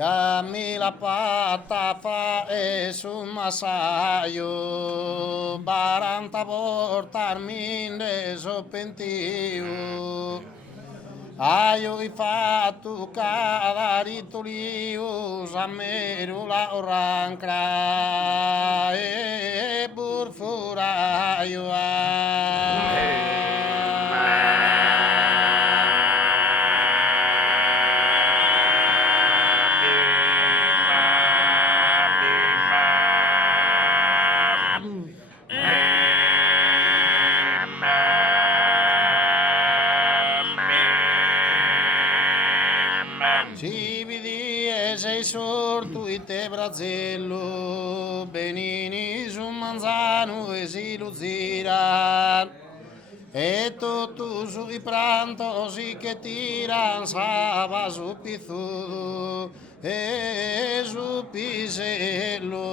Ya mi la pata fa es un masayo, baranta portar minde so pentiu. Aio i fatto cadari tulius a merula orancra e burfuraio Si vidi e sei sorto e te brazello, benini su manzano e si luziran. E tutto sui prantos che tiran saba su pizzudo e su pisello.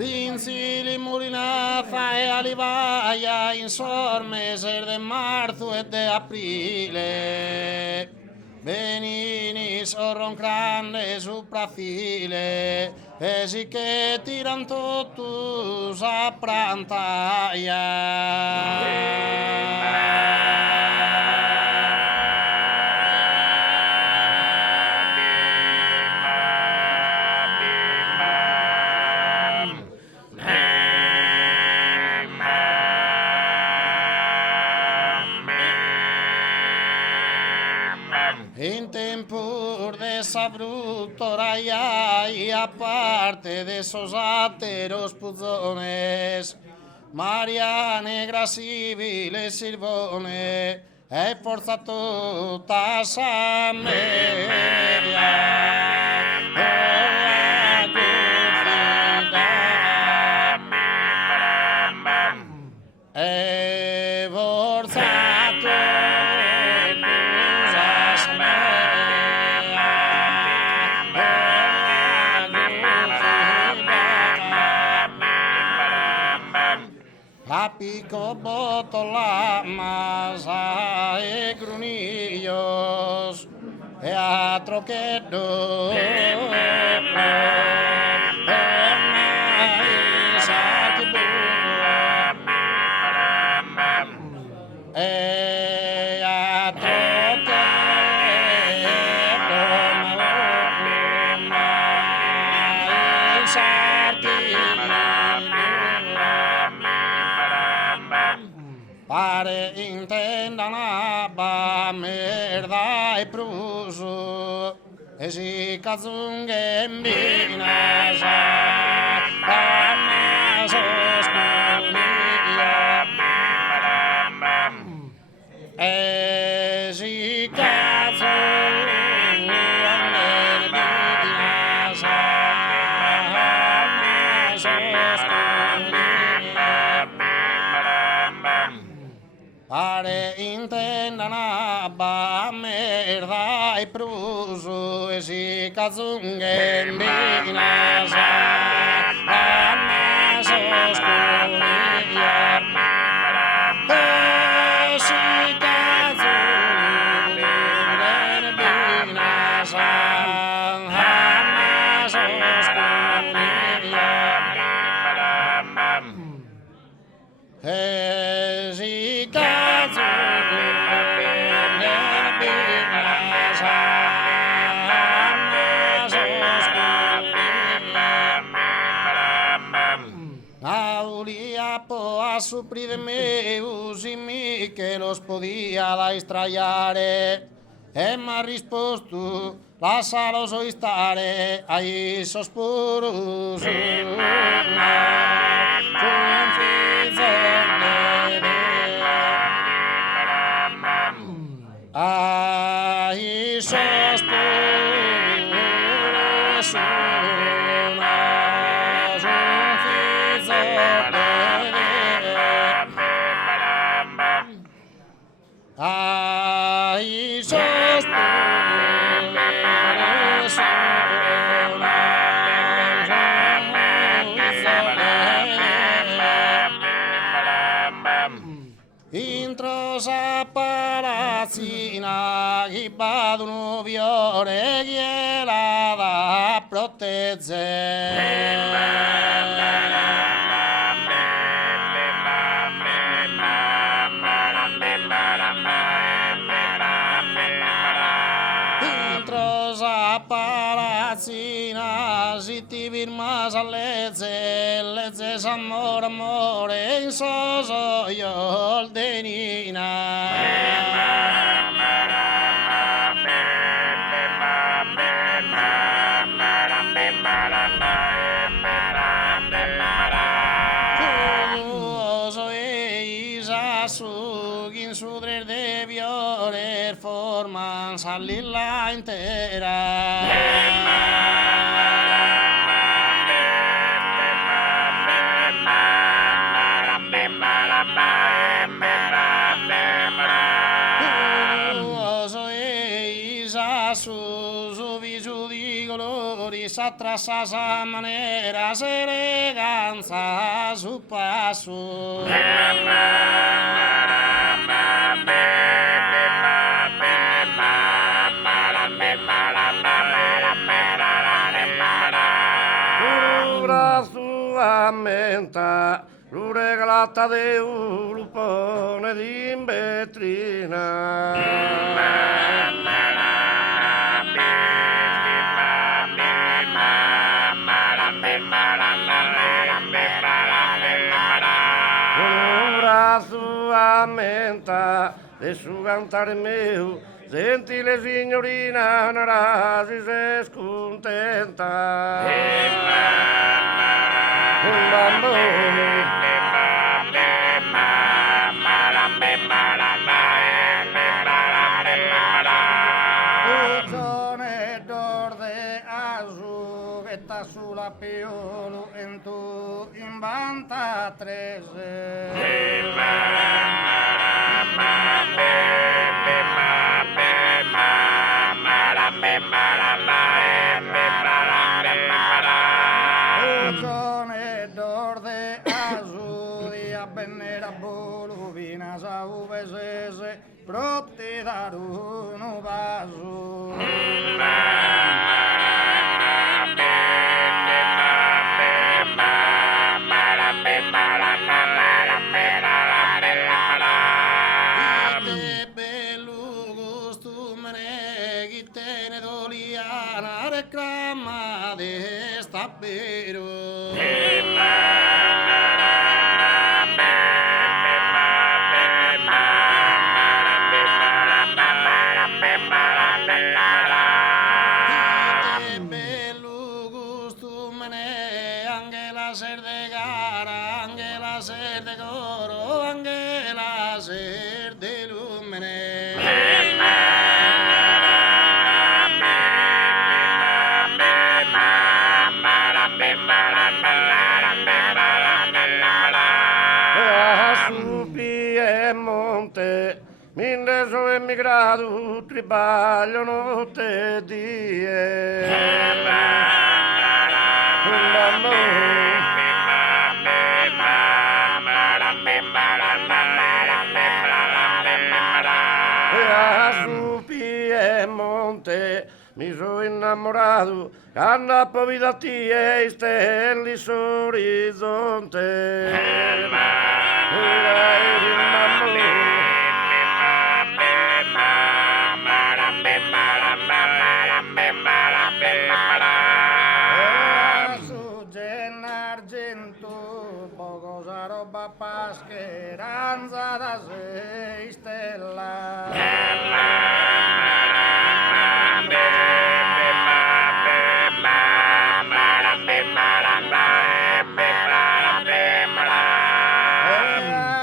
Rinsili Murinazza e Alivaia in sormese de marzo e de aprile. Benini sorroncrande su prafile, e si che tiran totus a En tempor de sabrutoraia y aparte de esos áteros puzones, Maria negra civile silvone, e forza tutta sa e pico botola masa e grunillos e a troquedo e a pare intendana ba merda e pruso e si cazunghe mbina sa panna sostunia e si cazunghe mbina sa panna sostunia pare intendana ba merda e pruso e si cazunghe mbina sa panna sostunia e si cazunghe mbina sa panna sostunia e si a suplir meus y mi que los podía da estrayare e m'ha risposto lascialos oistare ai sospurus ai sospurus Ai Introsa palazzina chi vado un viore gliela da Introsa palazzina si ti firmas a lezze s'amore amore in soso io in su drer de violer forman salir la su viso di colori s'attrassa sa manera s'eleganza su passo sua menta lu regalata de un lupone di vetrina sua menta de su cantare meu gentile signorina narasi se scontenta Uzzone d'orde azu che sta sulla piolo en tu invanta Uzzone d'orde azu di abbennera boluvina sa uvesese protti da uno vaso reclama de esta pero Angela ser de gara, Angela ser de coro, Angela ser de lumene. Su Piemonte, mille sono emigrato, tribaglio notte e die. Su Piemonte mi sono innamorato, canna povida tie stelle sull'orizzonte. Poco roba pa speranza da sei stella.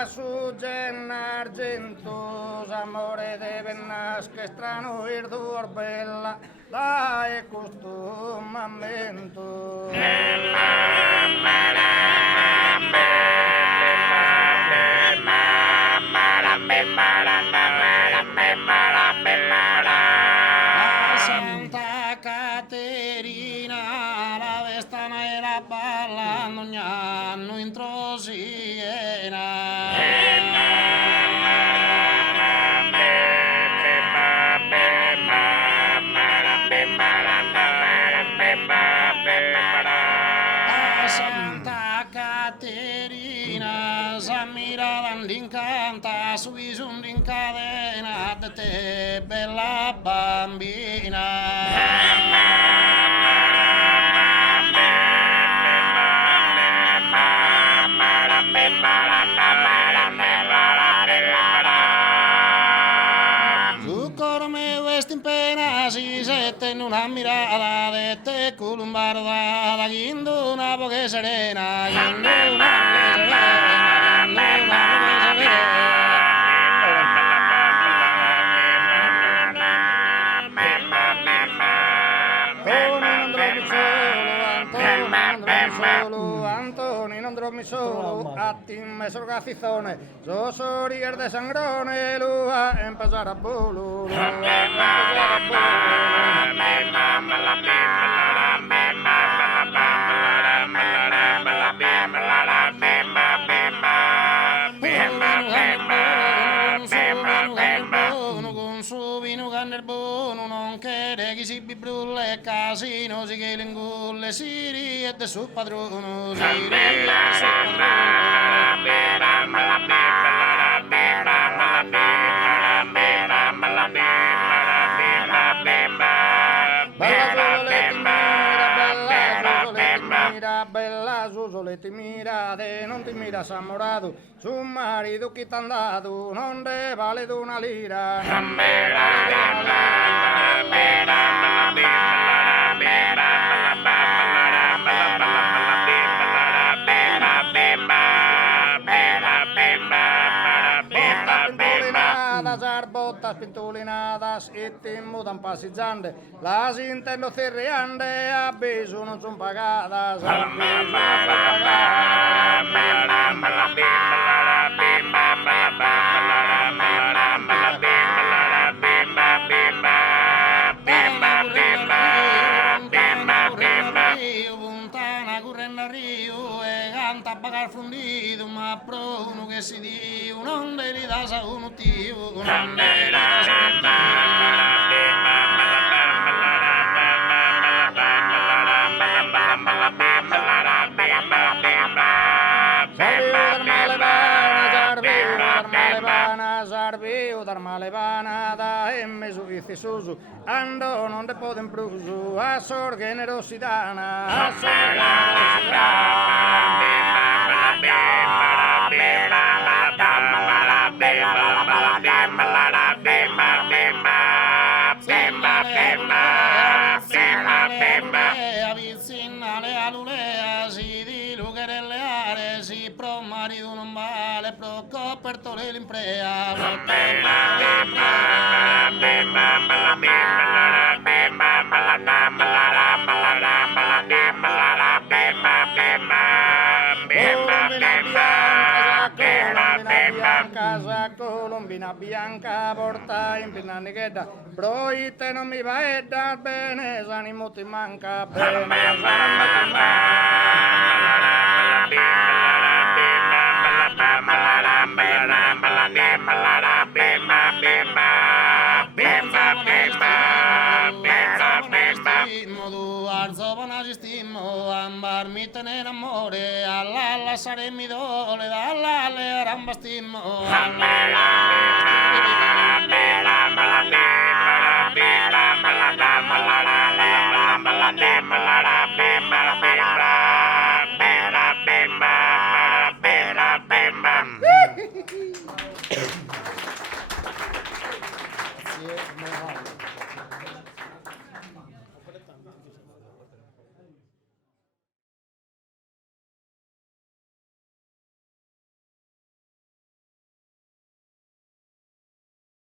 Su Gennargentus amore de vennas che strano ir dur bella dai costumamento. cadena de te bella bambina. Su coro me veste in pena si sette in una mirada de te culumbarda guindo una boca serena guindo una boca serena guindo una boca serena. Antoni non dormi solo, attime sorgazizzone, sosorier de sangrone, lua empezar a bolo, su vino ganner buono non chiede chi si bibrulle casino si che l'ingulle si riede su padrono si riede su bella Susole ti mira de non ti mira ammorato su marido che t'han dato non te vale d'una lira non me botas pintolinadas e ti mudan passeggiante las intendo cerreande a beso non son pagadas a beso non son pagar fundido ma pro uno che si di non devi da sa uno tio non devi da sa uno dar malevana da emme su susu ando non te poden prusu a sor generosidana a sor avvicinale a lulea si di lugarelle are si pro marido non vale pro copertole l'imprea casa colombina bianca porta in pinanichetta proite non mi va e dar bene s'animo ti manca bene ambar mi tener amore alla saremi dole dalla le arambastimmo